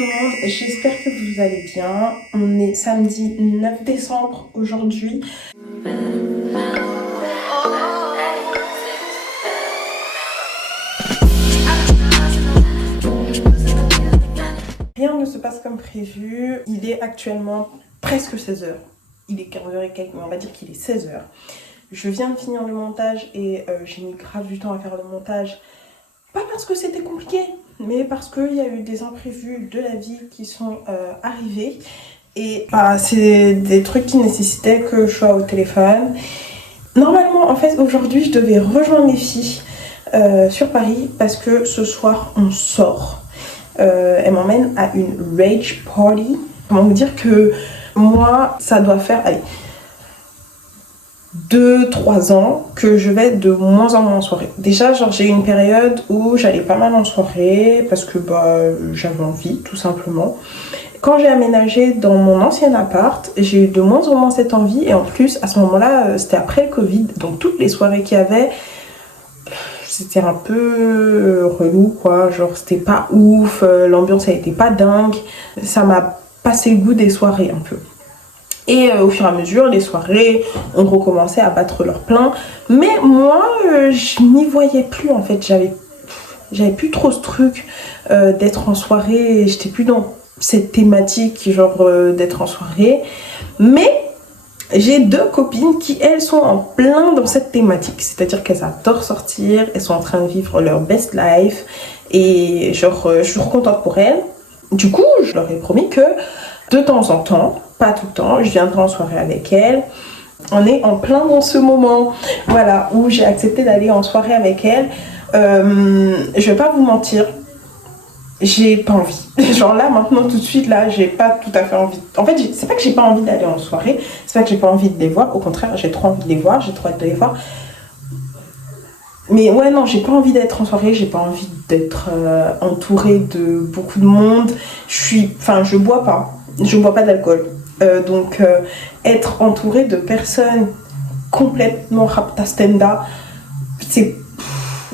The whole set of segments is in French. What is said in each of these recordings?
tout le monde, j'espère que vous allez bien. On est samedi 9 décembre aujourd'hui. Rien ne se passe comme prévu. Il est actuellement presque 16h. Il est 15h et quelques, mais on va dire qu'il est 16h. Je viens de finir le montage et j'ai mis grave du temps à faire le montage. Pas parce que c'était compliqué, mais parce qu'il y a eu des imprévus de la vie qui sont arrivés. Et c'est des trucs qui nécessitaient que je sois au téléphone. Normalement, en fait, aujourd'hui, je devais rejoindre mes filles sur Paris parce que ce soir, on sort. Elles m'emmènent à une rage party. Comment vous dire que moi, ça doit faire... Allez, 2-3 ans que je vais de moins en moins en soirée. Déjà, j'ai eu une période où j'allais pas mal en soirée parce que j'avais envie, tout simplement. Quand j'ai aménagé dans mon ancien appart, j'ai eu de moins en moins cette envie et en plus, à ce moment-là, c'était après le Covid, donc toutes les soirées qu'il y avait, c'était un peu relou, quoi. Genre, c'était pas ouf, l'ambiance, elle était pas dingue. Ça m'a passé le goût des soirées, un peu. Et au fur et à mesure, les soirées ont recommencé à battre leur plein. Mais moi, je n'y voyais plus en fait. J'avais plus trop ce truc d'être en soirée. J'étais plus dans cette thématique genre d'être en soirée. Mais j'ai 2 copines qui, elles, sont en plein dans cette thématique. C'est-à-dire qu'elles adorent sortir. Elles sont en train de vivre leur best life. Et genre, je suis contente pour elles. Du coup, je leur ai promis que de temps en temps, pas tout le temps, je viendrai en soirée avec elle. On est en plein dans ce moment, voilà, où j'ai accepté d'aller en soirée avec elle. Je vais pas vous mentir, j'ai pas envie. Genre là, maintenant, tout de suite, là, j'ai pas tout à fait envie. En fait, c'est pas que j'ai pas envie d'aller en soirée, c'est pas que j'ai pas envie de les voir. Au contraire, j'ai trop envie de les voir, j'ai trop hâte de les voir. Mais ouais, non, j'ai pas envie d'être en soirée, j'ai pas envie d'être entourée de beaucoup de monde. Je bois pas d'alcool. Donc être entourée de personnes complètement raptastenda,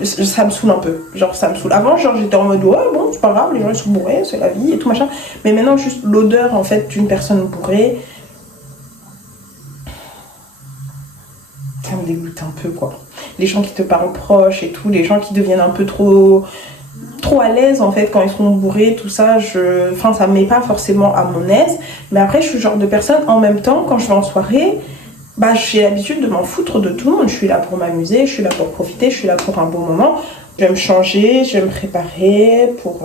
ça me saoule un peu. Genre ça me saoule. Avant, j'étais en mode ouais, bon, c'est pas grave, les gens ils sont bourrés, c'est la vie et tout machin. Mais maintenant, juste l'odeur en fait d'une personne bourrée, ça me dégoûte un peu, quoi. Les gens qui te parlent proches et tout, les gens qui deviennent un peu trop à l'aise en fait quand ils sont bourrés, tout ça, ça me met pas forcément à mon aise. Mais après, je suis le genre de personne, en même temps, quand je vais en soirée, j'ai l'habitude de m'en foutre de tout le monde. Je suis là pour m'amuser, je suis là pour profiter, je suis là pour un bon moment. Je vais me changer, je vais me préparer pour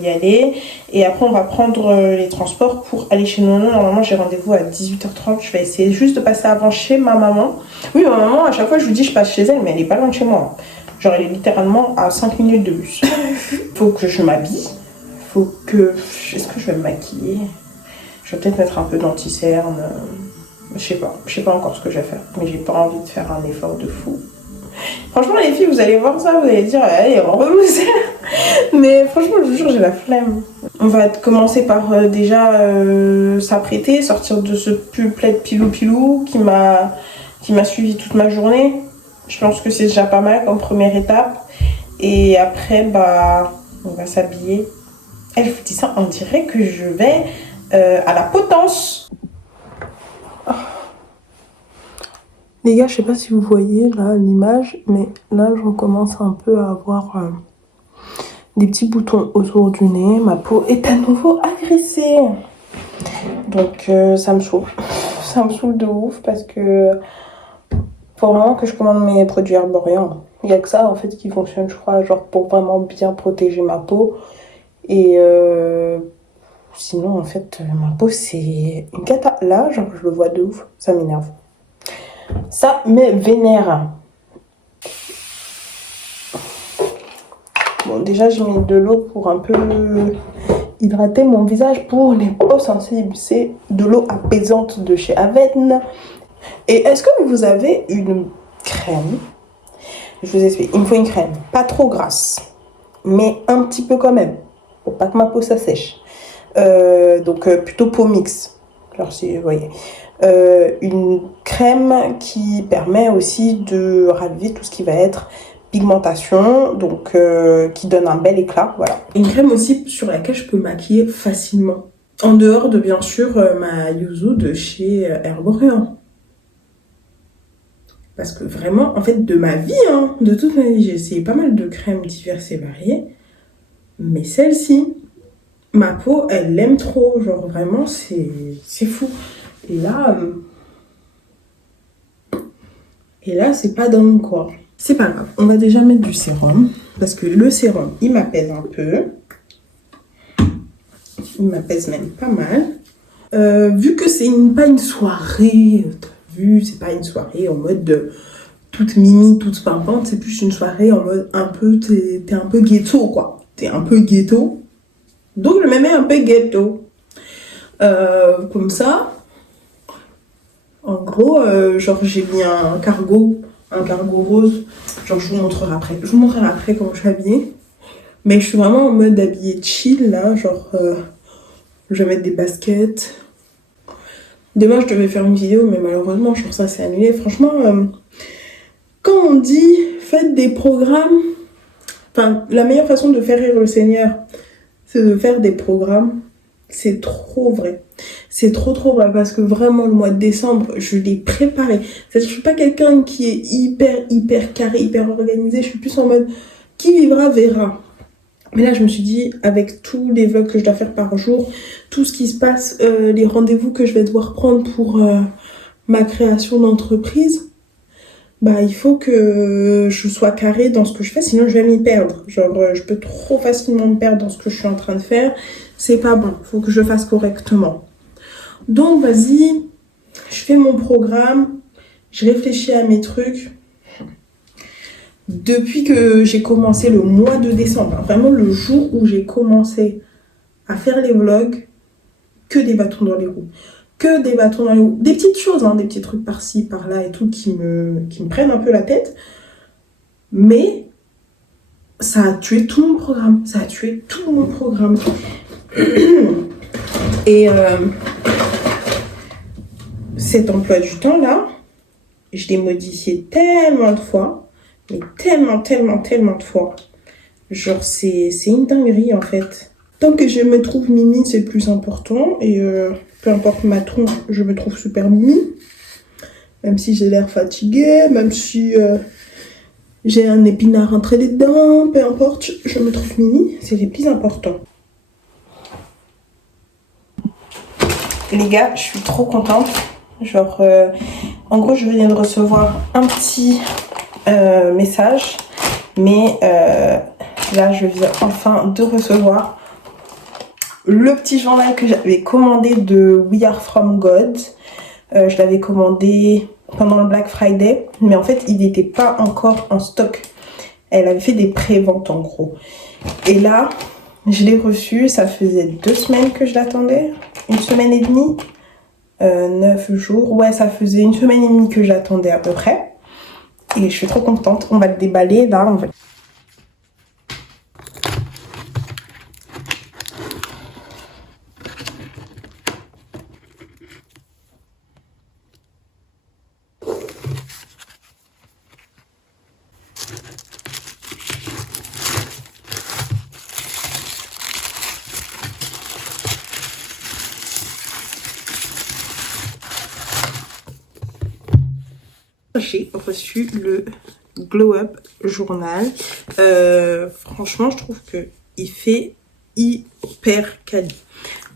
y aller. Et après, on va prendre les transports pour aller chez nous. Normalement, j'ai rendez-vous à 18h30. Je vais essayer juste de passer avant chez ma maman. Oui, ma maman, à chaque fois, je vous dis je passe chez elle, mais elle est pas loin de chez moi. Genre, elle est littéralement à 5 minutes de bus. Faut que je m'habille. Est-ce que je vais me maquiller? Je vais peut-être mettre un peu d'anti-cerne. Je sais pas encore ce que je vais faire. Mais j'ai pas envie de faire un effort de fou. Franchement, les filles, vous allez voir ça, vous allez dire, allez, on relou. Mais franchement, je vous jure, j'ai la flemme. On va commencer par déjà s'apprêter, sortir de ce pull-plaid pilou-pilou qui m'a suivi toute ma journée. Je pense que c'est déjà pas mal comme première étape. Et après, on va s'habiller. Et je vous dis ça, on dirait que je vais à la potence. Oh. Les gars, je sais pas si vous voyez là l'image, mais là, je commence un peu à avoir des petits boutons autour du nez. Ma peau est à nouveau agressée. Donc, ça me saoule. Ça me saoule de ouf parce que faut vraiment que je commande mes produits Herborian. Il y a que ça en fait qui fonctionne, je crois, genre pour vraiment bien protéger ma peau. Et sinon, en fait, ma peau c'est une cata. Là, genre, je le vois de ouf, ça m'énerve. Ça me vénère. Bon, déjà, j'ai mis de l'eau pour un peu hydrater mon visage pour les peaux sensibles. C'est de l'eau apaisante de chez Aven. Et est-ce que vous avez une crème? Je vous explique. Il me faut une crème, pas trop grasse, mais un petit peu quand même, pour pas que ma peau s'assèche. Donc plutôt peau mix. Alors si vous voyez. Une crème qui permet aussi de raviver tout ce qui va être pigmentation, donc qui donne un bel éclat, voilà. Une crème aussi sur laquelle je peux maquiller facilement. En dehors de bien sûr ma Yuzu de chez Herborian. Parce que vraiment, en fait, de ma vie, hein, de toute ma vie, j'ai essayé pas mal de crèmes diverses et variées. Mais celle-ci, ma peau, elle l'aime trop. Genre vraiment, c'est fou. Et là, c'est pas dingue, quoi. C'est pas grave. On va déjà mettre du sérum. Parce que le sérum, il m'apaise un peu. Il m'apaise même pas mal. Vu que c'est pas une soirée... c'est pas une soirée en mode toute mimi, toute pimpante, c'est plus une soirée en mode un peu, t'es un peu ghetto, quoi. T'es un peu ghetto. Donc je me mets un peu ghetto. Comme ça, en gros, genre j'ai mis un cargo rose. Genre je vous montrerai après. Je vous montrerai après comment je suis habillée. Mais je suis vraiment en mode habillée chill, là. Genre, je vais mettre des baskets. Demain, je devais faire une vidéo, mais malheureusement, je trouve ça c'est annulé. Franchement, quand on dit faites des programmes, enfin, la meilleure façon de faire rire le Seigneur, c'est de faire des programmes. C'est trop vrai. C'est trop vrai parce que vraiment, le mois de décembre, je l'ai préparé. C'est-à-dire, je suis pas quelqu'un qui est hyper carré, hyper organisé. Je suis plus en mode qui vivra verra. Mais là, je me suis dit, avec tous les vlogs que je dois faire par jour, tout ce qui se passe, les rendez-vous que je vais devoir prendre pour ma création d'entreprise, bah, il faut que je sois carrée dans ce que je fais, sinon je vais m'y perdre. Genre, je peux trop facilement me perdre dans ce que je suis en train de faire. C'est pas bon, il faut que je le fasse correctement. Donc, vas-y, je fais mon programme, je réfléchis à mes trucs. Depuis que j'ai commencé le mois de décembre, vraiment le jour où j'ai commencé à faire les vlogs, que des bâtons dans les roues. Que des bâtons dans les roues. Des petites choses, hein, des petits trucs par-ci, par-là et tout qui me prennent un peu la tête. Mais ça a tué tout mon programme. Ça a tué tout mon programme. Et cet emploi du temps-là, je l'ai modifié tellement de fois. Mais tellement de fois. Genre, c'est une dinguerie, en fait. Tant que je me trouve mimi, c'est le plus important. Et peu importe ma tronche, je me trouve super mimi. Même si j'ai l'air fatiguée, même si j'ai un épinard entre les dents, peu importe, je me trouve mimi. C'est le plus important. Les gars, je suis trop contente. Genre, en gros, je viens de recevoir un petit... message, mais là je viens enfin de recevoir le petit journal que j'avais commandé de We Are From God. Je l'avais commandé pendant le Black Friday, mais en fait il n'était pas encore en stock. Elle avait fait des pré-ventes en gros, et là je l'ai reçu. Ça faisait 2 semaines que je l'attendais, 1 semaine et demie, 9 jours, ouais, ça faisait 1 semaine et demie que j'attendais à peu près. Et je suis trop contente. On va le déballer là. J'ai reçu le Glow Up Journal. Franchement, je trouve que il fait hyper quali.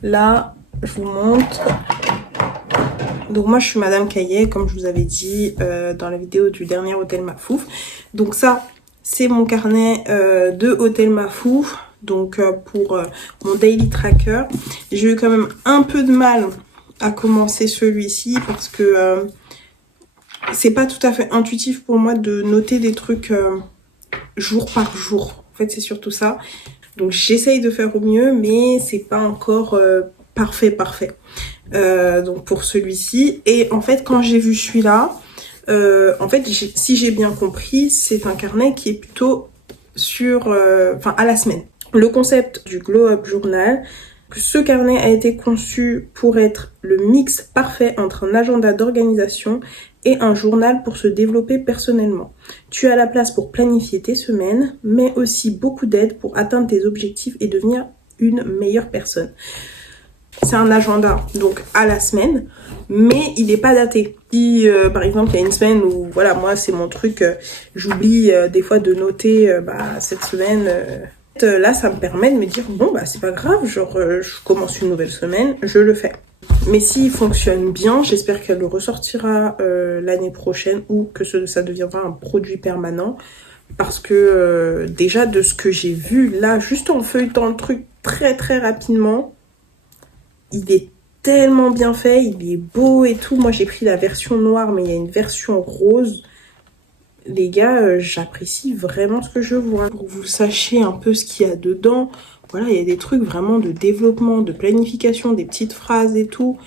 Là, je vous montre. Donc moi, je suis Madame Caillet, comme je vous avais dit dans la vidéo du dernier Hôtel Mafouf. Donc ça, c'est mon carnet de Hôtel Mafouf. Donc pour mon daily tracker. J'ai eu quand même un peu de mal à commencer celui-ci parce que... c'est pas tout à fait intuitif pour moi de noter des trucs jour par jour. En fait, c'est surtout ça. Donc, j'essaye de faire au mieux, mais c'est pas encore parfait. Donc, pour celui-ci. Et en fait, quand j'ai vu celui-là, en fait, si j'ai bien compris, c'est un carnet qui est plutôt sur... à la semaine. Le concept du Glow Up Journal, que ce carnet a été conçu pour être le mix parfait entre un agenda d'organisation et un journal pour se développer personnellement. Tu as la place pour planifier tes semaines, mais aussi beaucoup d'aide pour atteindre tes objectifs et devenir une meilleure personne. C'est un agenda donc à la semaine, mais il n'est pas daté. Si par exemple il y a une semaine où voilà, moi c'est mon truc, j'oublie des fois de noter cette semaine, là ça me permet de me dire bon bah c'est pas grave, genre je commence une nouvelle semaine, je le fais. Mais s'il fonctionne bien, j'espère qu'elle le ressortira l'année prochaine ou que ça deviendra un produit permanent. Parce que déjà de ce que j'ai vu là, juste en feuilletant le truc très très rapidement, il est tellement bien fait, il est beau et tout. Moi j'ai pris la version noire, mais il y a une version rose. Les gars, j'apprécie vraiment ce que je vois. Pour que vous sachiez un peu ce qu'il y a dedans, voilà, il y a des trucs vraiment de développement, de planification, des petites phrases et tout.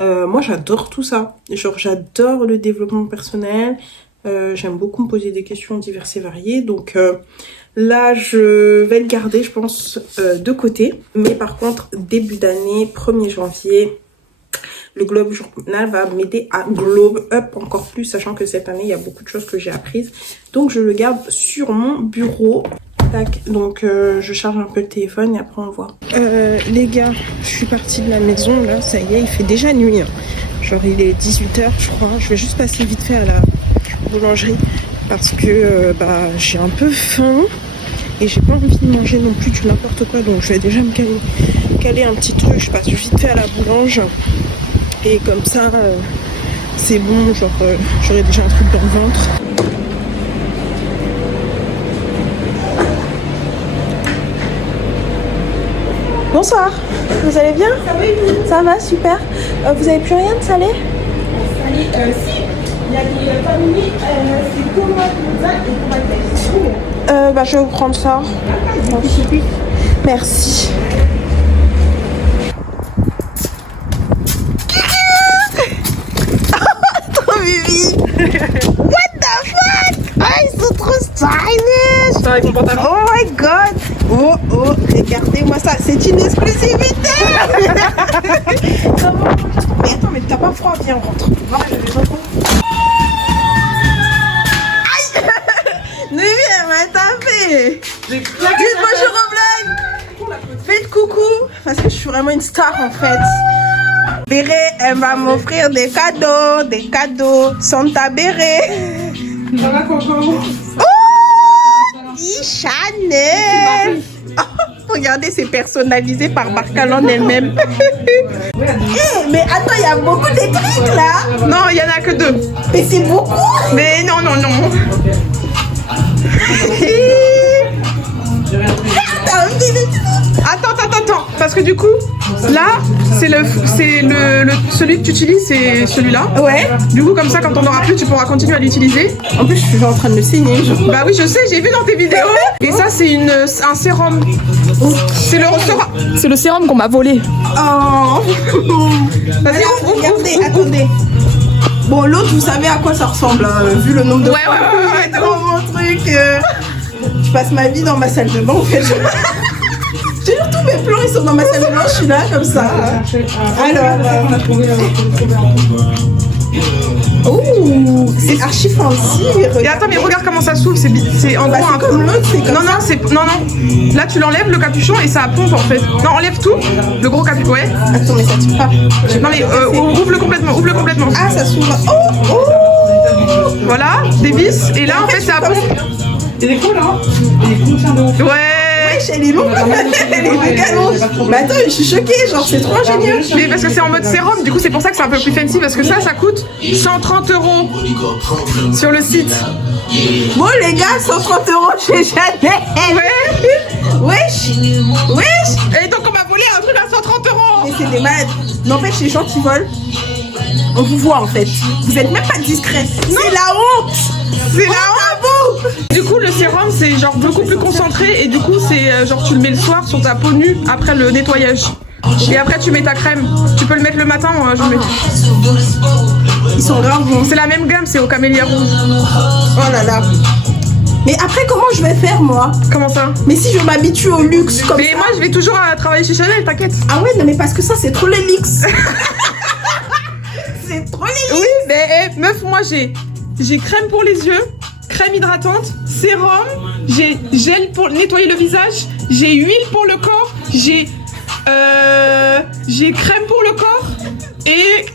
Moi j'adore tout ça. Genre j'adore le développement personnel. J'aime beaucoup me poser des questions diverses et variées. Donc là, je vais le garder, je pense, de côté. Mais par contre, début d'année, 1er janvier, le Globe Journal va m'aider à globe up encore plus, sachant que cette année, il y a beaucoup de choses que j'ai apprises. Donc, je le garde sur mon bureau. Tac, donc je charge un peu le téléphone et après on voit. Les gars, je suis partie de la maison, là, ça y est, il fait déjà nuit. Hein. Genre, il est 18h, je crois. Je vais juste passer vite fait à la boulangerie parce que j'ai un peu faim. Et j'ai pas envie de manger non plus du n'importe quoi, donc je vais déjà me caler un petit truc. Je passe vite fait à la boulange et comme ça c'est bon, genre j'aurai déjà un truc dans le ventre. Bonsoir, vous allez bien? Ça va et vous? Ça va, super. Vous avez plus rien de salé? Salé, si. Il y a des familles, c'est tomate mozza et tomate sèche. Je vais vous prendre ça. Merci. Trop Vivi. What the fuck? Ah, ils sont trop stylish. Avec mon pantalon. Oh my god. Oh, regardez-moi ça. C'est une exclusivité. Mais attends, mais t'as pas froid? Viens, on rentre. Non, j'ai déjà froid. Nuit, elle m'a tapé. Dites bonjour au vlog. Faites coucou. Parce que je suis vraiment une star en fait. Béré, elle va m'offrir des cadeaux. Santa Béré. Ça va, Coco? Oh, Chanel. Oh, regardez, c'est personnalisé par Barcalon elle-même. Mais attends, il y a beaucoup de trucs là. Non, il y en a que 2. Mais c'est beaucoup. Mais non. Attends, parce que du coup, là, celui que tu utilises, c'est celui-là. Ouais. Du coup, comme ça, quand on n'aura plus, tu pourras continuer à l'utiliser. En plus, je suis en train de me saigner. Bah oui, je sais, j'ai vu dans tes vidéos. Et ça, c'est un sérum. C'est le sérum qu'on m'a volé. Oh. Vas-y, Regardez, attendez. Bon, l'autre, vous savez à quoi ça ressemble, hein, vu le nombre de Ouais. C'est trop mon truc. Je passe ma vie dans ma salle de bain, en fait. J'ai vu tous mes plans, ils sont dans ma salle de bain, je suis là, comme ça. Alors, oh, c'est archi fancy. Et attends, mais regarde comment ça s'ouvre. C'est en gros un comme l'autre, c'est comme ça. Non. Là, tu l'enlèves le capuchon et ça pompe en fait. Non, enlève tout. Le gros capuchon. Ouais. Attends, mais ça tire pas. Non mais ouvre-le complètement. Ah, ça s'ouvre. Oh. Voilà, des vis. Et là, en fait, ça pompe. Il est cool, hein? Il est cool, tiens donc. Ouais. Elle est longue. Elle est méga longue. Mais attends, je suis choquée. Genre, c'est trop génial. Mais parce que c'est en mode sérum, du coup, c'est pour ça que c'est un peu plus fancy. Parce que ça coûte 130 € sur le site. Bon, les gars, 130 € chez Chanel. Ouais. Wesh. Et donc, on m'a volé un truc à 130 €. Mais c'est des malades. Mais en fait, les gens qui volent, on vous voit en fait. Vous êtes même pas discret. C'est la honte. C'est la honte. Du coup, le sérum, c'est genre beaucoup plus concentré. Et du coup, c'est genre tu le mets le soir sur ta peau nue après le nettoyage. Et après, tu mets ta crème. Tu peux le mettre le matin, moi, je mets. Ils sont graves bons. C'est la même gamme, c'est au camélia rouge. Oh là là. Mais après, comment je vais faire, moi? Comment ça? Mais si je m'habitue au luxe comme Mais ça... moi, je vais toujours travailler chez Chanel, t'inquiète. Ah ouais, non, mais parce que ça, c'est trop les luxe. C'est trop les luxe. Oui, mais meuf, moi, j'ai crème pour les yeux, crème hydratante, sérum, j'ai gel pour nettoyer le visage, j'ai huile pour le corps, j'ai crème pour le corps et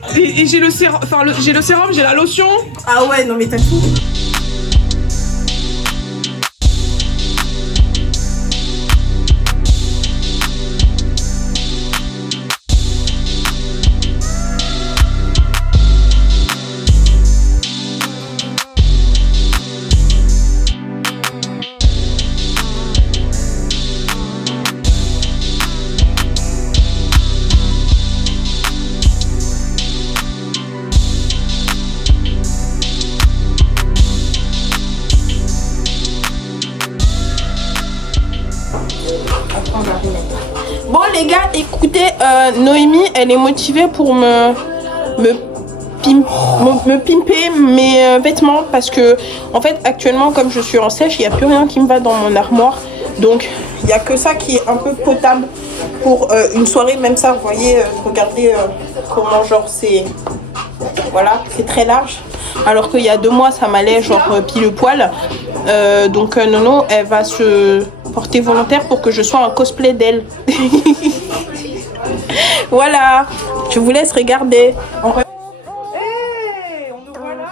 j'ai le sérum, j'ai le sérum, j'ai la lotion. Ah ouais, non, mais t'as tout. Bon les gars, écoutez, Noémie, elle est motivée pour me pimper mes vêtements parce que en fait actuellement comme je suis en sèche, il n'y a plus rien qui me va dans mon armoire. Donc il n'y a que ça qui est un peu potable pour une soirée même ça. Vous voyez, regardez comment genre c'est... Voilà, c'est très large. Alors qu'il y a 2 mois, ça m'allait genre pile poil. Donc Nono, elle va se porter volontaire pour que je sois un cosplay d'elle. Voilà, je vous laisse regarder. Hey, on nous voit là.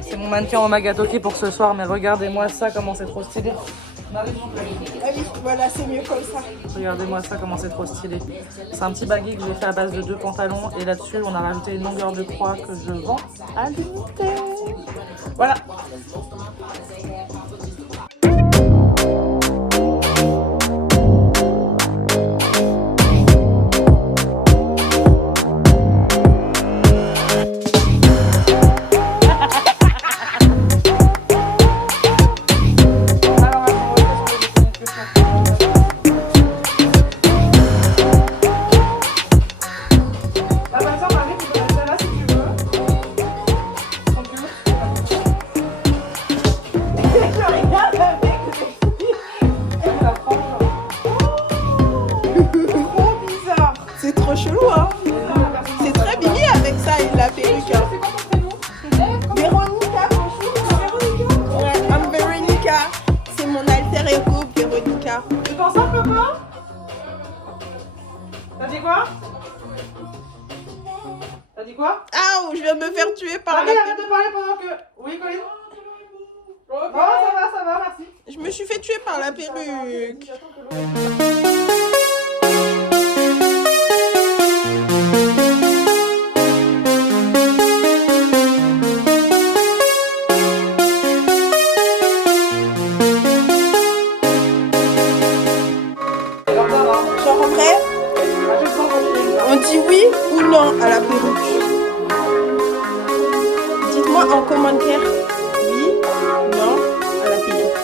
C'est mon mannequin en magatoki pour ce soir, mais regardez-moi ça, comment c'est trop stylé. Voilà, c'est mieux comme ça. Regardez-moi ça, comment c'est trop stylé. C'est un petit baggy que j'ai fait à base de 2 pantalons et là-dessus on a rajouté une longueur de croix que je vends à l'unité. Voilà. C'est trop chelou, hein. C'est très Bibi avec ça et la perruque. Véronica, bonjour. Ouais, I'm Véronica. C'est mon alter ego, Véronica. Tu t'en sors, Coco? T'as dit quoi? T'as dit quoi? Ah, je viens de me faire tuer par Allez, la arrête de parler pendant que... Oui, Colline? Bon, ça va, merci. Je me suis fait tuer par la perruque. Genre en vrai, on dit oui ou non à la perruque? Dites-moi en commentaire oui ou non à la perruque.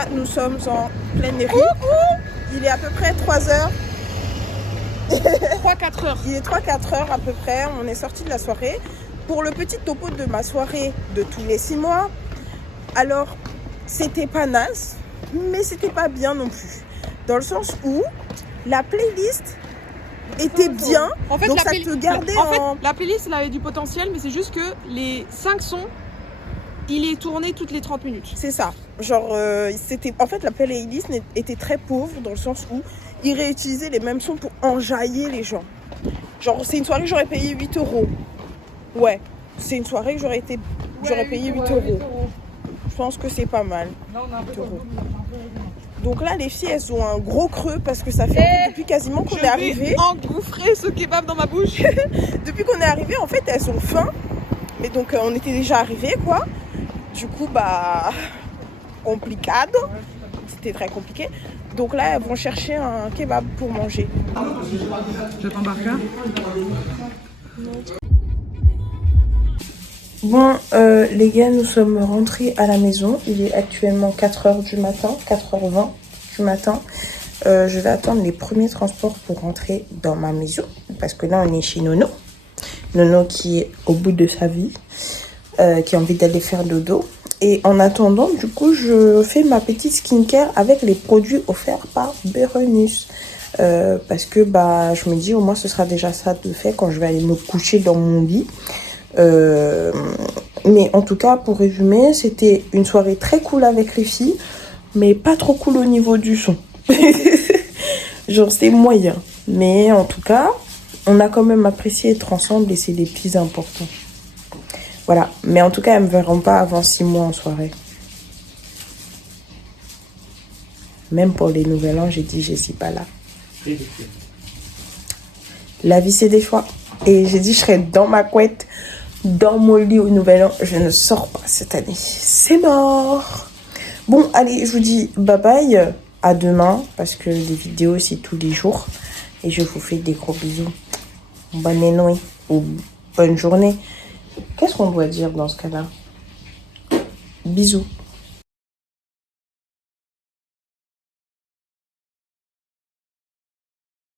Là, nous sommes en pleine mairie. Il est à peu près 3h. 3-4 heures. Il est 3-4 heures à peu près. On est sorti de la soirée. Pour le petit topo de ma soirée de tous les 6 mois, alors, c'était pas naze, mais c'était pas bien non plus. Dans le sens où la playlist était bien, en fait, donc ça te gardait la playlist, elle avait du potentiel, mais c'est juste que les 5 sons, il est tourné toutes les 30 minutes. C'est ça. Genre, c'était... En fait, la playlist était très pauvre dans le sens où ils réutilisaient les mêmes sons pour enjailler les gens. Genre, c'est une soirée que j'aurais payé 8 €. Ouais, c'est une soirée que j'aurais payé 8 €. Je pense que c'est pas mal. 8 €. Donc là, les filles, elles ont un gros creux parce que ça fait depuis quasiment qu'on est arrivé. Je vais engouffrer ce kebab dans ma bouche. Depuis qu'on est arrivé, en fait, elles ont faim. Mais donc, on était déjà arrivés, quoi. Du coup, bah, complicado. C'était très compliqué. Donc là, elles vont chercher un kebab pour manger. J'attends Barca. Bon, les gars, nous sommes rentrés à la maison. Il est actuellement 4h du matin, 4h20 du matin. Je vais attendre les premiers transports pour rentrer dans ma maison. Parce que là, on est chez Nono. Nono qui est au bout de sa vie, qui a envie d'aller faire dodo. Et en attendant, du coup, je fais ma petite skincare avec les produits offerts par Bérénice. Parce que bah, je me dis, au moins, ce sera déjà ça de fait quand je vais aller me coucher dans mon lit. Mais en tout cas, pour résumer, c'était une soirée très cool avec les filles, mais pas trop cool au niveau du son. Genre, c'était moyen. Mais en tout cas, on a quand même apprécié être ensemble et c'est les plus importants. Voilà. Mais en tout cas, elles ne me verront pas avant 6 mois en soirée. Même pour les nouvel an, j'ai dit, je ne suis pas là. La vie, c'est des choix. Et j'ai dit, je serai dans ma couette, dans mon lit au nouvel an. Je ne sors pas cette année. C'est mort. Bon, allez, je vous dis bye bye. À demain, parce que les vidéos, c'est tous les jours. Et je vous fais des gros bisous. Bonne nuit ou bonne journée. Qu'est-ce qu'on doit dire dans ce cas-là? Bisous.